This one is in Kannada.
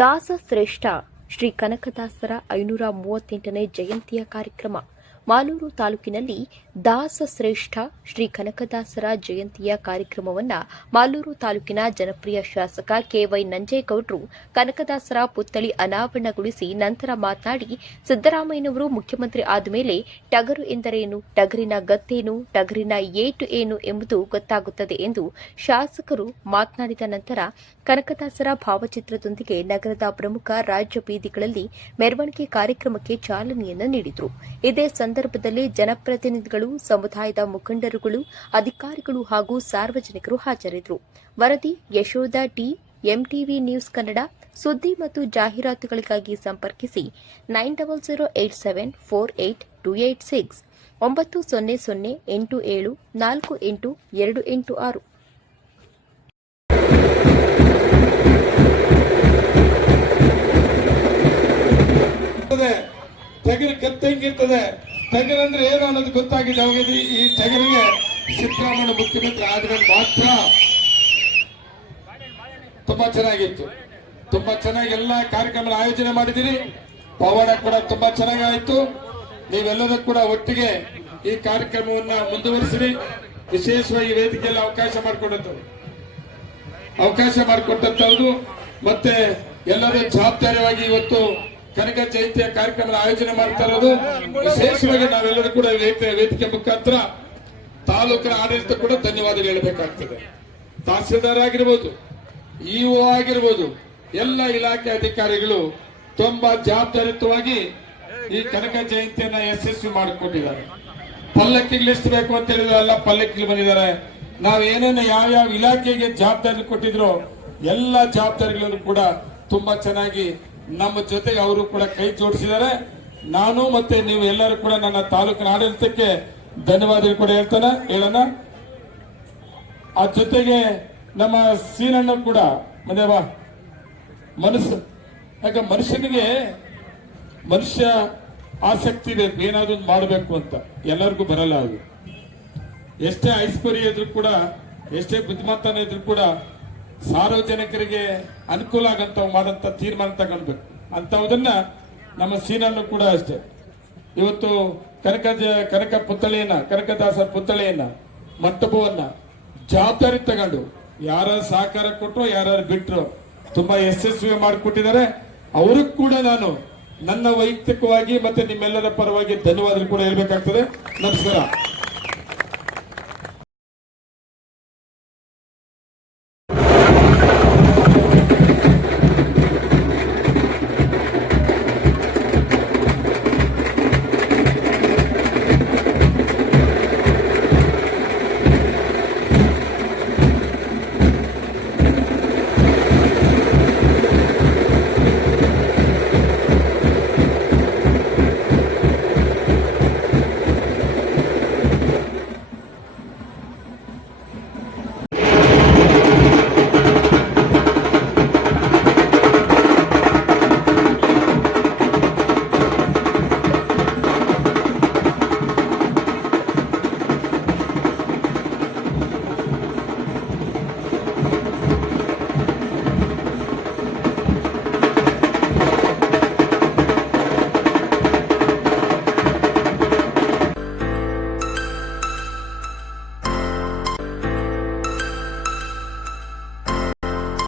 ದಾಸಶ್ರೇಷ್ಠ ಶ್ರೀ ಕನಕದಾಸರ 538ನೇ ಜಯಂತಿಯ ಕಾರ್ಯಕ್ರಮ ಮಾಲೂರು ತಾಲೂಕಿನಲ್ಲಿ ದಾಸಶ್ರೇಷ್ಠ ಶ್ರೀ ಕನಕದಾಸರ ಜಯಂತಿಯ ಕಾರ್ಯಕ್ರಮವನ್ನು ಮಾಲೂರು ತಾಲೂಕಿನ ಜನಪ್ರಿಯ ಶಾಸಕ ಕೆವೈ ನಂಜೇಗೌಡರು ಕನಕದಾಸರ ಪುತ್ಥಳಿ ಅನಾವರಣಗೊಳಿಸಿ ನಂತರ ಮಾತನಾಡಿ, ಸಿದ್ದರಾಮಯ್ಯನವರು ಮುಖ್ಯಮಂತ್ರಿ ಆದ ಮೇಲೆ ಟಗರು ಎಂದರೇನು, ಟಗರಿನ ಗತ್ತೇನು, ಟಗರಿನ ಏಟು ಏನು ಎಂಬುದು ಗೊತ್ತಾಗುತ್ತದೆ ಎಂದು ಶಾಸಕರು ಮಾತನಾಡಿದ ನಂತರ ಕನಕದಾಸರ ಭಾವಚಿತ್ರದೊಂದಿಗೆ ನಗರದ ಪ್ರಮುಖ ರಾಜ್ಯ ಬೀದಿಗಳಲ್ಲಿ ಮೆರವಣಿಗೆ ಕಾರ್ಯಕ್ರಮಕ್ಕೆ ಚಾಲನೆಯನ್ನು ನೀಡಿದರು. ಇದೇ ಸಂದರ್ಭದಲ್ಲಿ ಜನಪ್ರತಿನಿಧಿಗಳು, ಸಮುದಾಯದ ಮುಖಂಡರುಗಳು, ಅಧಿಕಾರಿಗಳು ಹಾಗೂ ಸಾರ್ವಜನಿಕರು ಹಾಜರಿದ್ದರು. ವರದಿ Yashoda T, MTV news Kannada. ಸುದ್ದಿ ಮತ್ತು ಜಾಹೀರಾತುಗಳಿಗಾಗಿ ಸಂಪರ್ಕಿಸಿ 9008748286 90087488286. ಟಗರು ಕತ್ತಂಗಿರ್ತದೆ. ಟಗರ್ ಅಂದ್ರೆ ಏನು ಅನ್ನೋದು ಗೊತ್ತಾಗಿದೆ ಅವರಿಗೆ. ಈ ಟಗರಿಗೆ ಸಿದ್ದರಾಮಯ್ಯ ಮುಖ್ಯಮಂತ್ರಿ ಆದ್ಮೇಲೆ ಮಾತ್ರ ತುಂಬಾ ಚೆನ್ನಾಗಿತ್ತು. ತುಂಬಾ ಚೆನ್ನಾಗಿ ಎಲ್ಲಾ ಕಾರ್ಯಕ್ರಮ ಆಯೋಜನೆ ಮಾಡಿದಿರಿ. ಪವಾಡ ಕೂಡ ತುಂಬಾ ಚೆನ್ನಾಗಿ ಆಯ್ತು. ನೀವೆಲ್ಲರೂ ಕೂಡ ಒಟ್ಟಿಗೆ ಈ ಕಾರ್ಯಕ್ರಮವನ್ನ ಮುಂದುವರಿಸಿರಿ. ವಿಶೇಷವಾಗಿ ವೇದಿಕೆಯಲ್ಲಿ ಅವಕಾಶ ಮಾಡಿಕೊಟ್ಟಂತದ್ದು ಮತ್ತೆ ಎಲ್ಲರೂ ಜವಾಬ್ದಾರಿಯಾಗಿ ಇವತ್ತು ಕನಕ ಜಯಂತಿಯ ಕಾರ್ಯಕ್ರಮದ ಆಯೋಜನೆ ಮಾಡ್ತಾ ಇರೋದು. ವಿಶೇಷವಾಗಿ ನಾವೆಲ್ಲರೂ ಕೂಡ ವೇದಿಕೆ ಮುಖಾಂತರ ತಾಲೂಕಿನ ಆಡಳಿತ ಕೂಡ ಧನ್ಯವಾದ ಹೇಳಬೇಕಾಗ್ತದೆ. ತಹಸೀಲ್ದಾರ್ ಆಗಿರ್ಬೋದು, ಇಒ ಆಗಿರ್ಬೋದು, ಎಲ್ಲ ಇಲಾಖೆ ಅಧಿಕಾರಿಗಳು ತುಂಬಾ ಜವಾಬ್ದಾರಿಯುತವಾಗಿ ಈ ಕನಕ ಜಯಂತಿಯನ್ನ ಯಶಸ್ವಿ ಮಾಡಿಕೊಟ್ಟಿದ್ದಾರೆ. ಪಲ್ಲಕ್ಕಿಗಳು ಎಷ್ಟು ಬೇಕು ಅಂತ ಹೇಳಿದ್ರೆ ಎಲ್ಲ ಪಲ್ಲಕ್ಕಿಗಳು ಬಂದಿದ್ದಾರೆ. ನಾವೇನೇನು ಯಾವ್ಯಾವ ಇಲಾಖೆಗೆ ಜವಾಬ್ದಾರಿ ಕೊಟ್ಟಿದ್ರು ಎಲ್ಲ ಜವಾಬ್ದಾರಿಗಳನ್ನು ಕೂಡ ತುಂಬಾ ಚೆನ್ನಾಗಿ ನಮ್ಮ ಜೊತೆಗೆ ಅವರು ಕೂಡ ಕೈ ಜೋಡಿಸಿದ್ದಾರೆ. ನಾನು ಮತ್ತೆ ನೀವು ಎಲ್ಲರೂ ಕೂಡ ನನ್ನ ತಾಲೂಕಿನ ಆಡಳಿತಕ್ಕೆ ಧನ್ಯವಾದ ಕೂಡ ಹೇಳೋಣ. ಆ ಜೊತೆಗೆ ನಮ್ಮ ಸೀನಣ್ಣ ಕೂಡ ಮನೆ ಬಾ ಮನಸ್ಸು, ಯಾಕೆ ಮನುಷ್ಯ ಆಸಕ್ತಿ ಬೇಕು, ಏನಾದ್ರು ಮಾಡಬೇಕು ಅಂತ. ಎಲ್ಲರಿಗೂ ಬರಲ್ಲ ಅದು. ಎಷ್ಟೇ ಐಶ್ವರ್ಯ ಇದ್ರು ಕೂಡ, ಎಷ್ಟೇ ಬುದ್ಧಿಮಂತನ ಇದ್ರು ಕೂಡ ಸಾರ್ವಜನಿಕರಿಗೆ ಅನುಕೂಲ ಆಗಂತ ಮಾಡಂತ ತೀರ್ಮಾನ ತಗೊಳ್ಬೇಕು. ಅಂತವುದನ್ನ ನಮ್ಮ ಸೀನನ್ನು ಕೂಡ ಅಷ್ಟೇ ಇವತ್ತು ಕನಕದಾಸರ ಪುತ್ಥಳಿಯನ್ನ ಮಂಟಪವನ್ನ ಜವಾಬ್ದಾರಿ ತಗೊಂಡು ಯಾರು ಸಹಕಾರ ಕೊಟ್ಟರು, ಯಾರು ಬಿಟ್ಟರು ತುಂಬಾ ಯಶಸ್ವಿ ಮಾಡಿಕೊಟ್ಟಿದ್ದಾರೆ. ಅವ್ರಿಗೆ ಕೂಡ ನಾನು ನನ್ನ ವೈಯಕ್ತಿಕವಾಗಿ ಮತ್ತೆ ನಿಮ್ಮೆಲ್ಲರ ಪರವಾಗಿ ಧನ್ಯವಾದ ಕೂಡ ಹೇಳ್ಬೇಕಾಗ್ತದೆ. ನಮಸ್ಕಾರ.